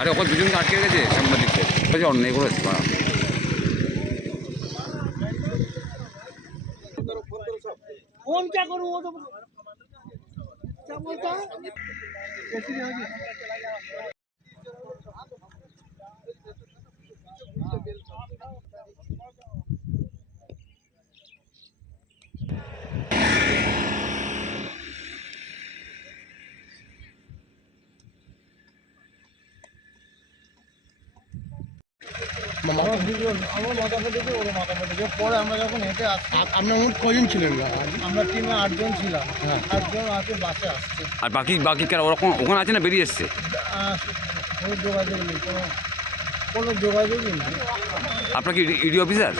अरे ওখানে দুজনকে আটকে গেছে সাংবাদিকদের বলছে অন্যায় করেছে বা फोन क्या करूँ वो तो क्या बोलता है कैसी नहीं होगी আমার মাথাটা দেখে ওর মাথাটা দেখে পরে আমরা যখন হেঁটে আসছি আপনার মোট কজন ছিলেন আমরা টিমে 8 জন ছিলাম। 8 জন আছে বাসে আসছে। আর বাকি কারা ওরকম ওখানে আছে না বেরিয়ে এসছে কোনো যোগাযোগ নেই কোনো যোগাযোগই নেই। আপনার কি ইডি অফিসার?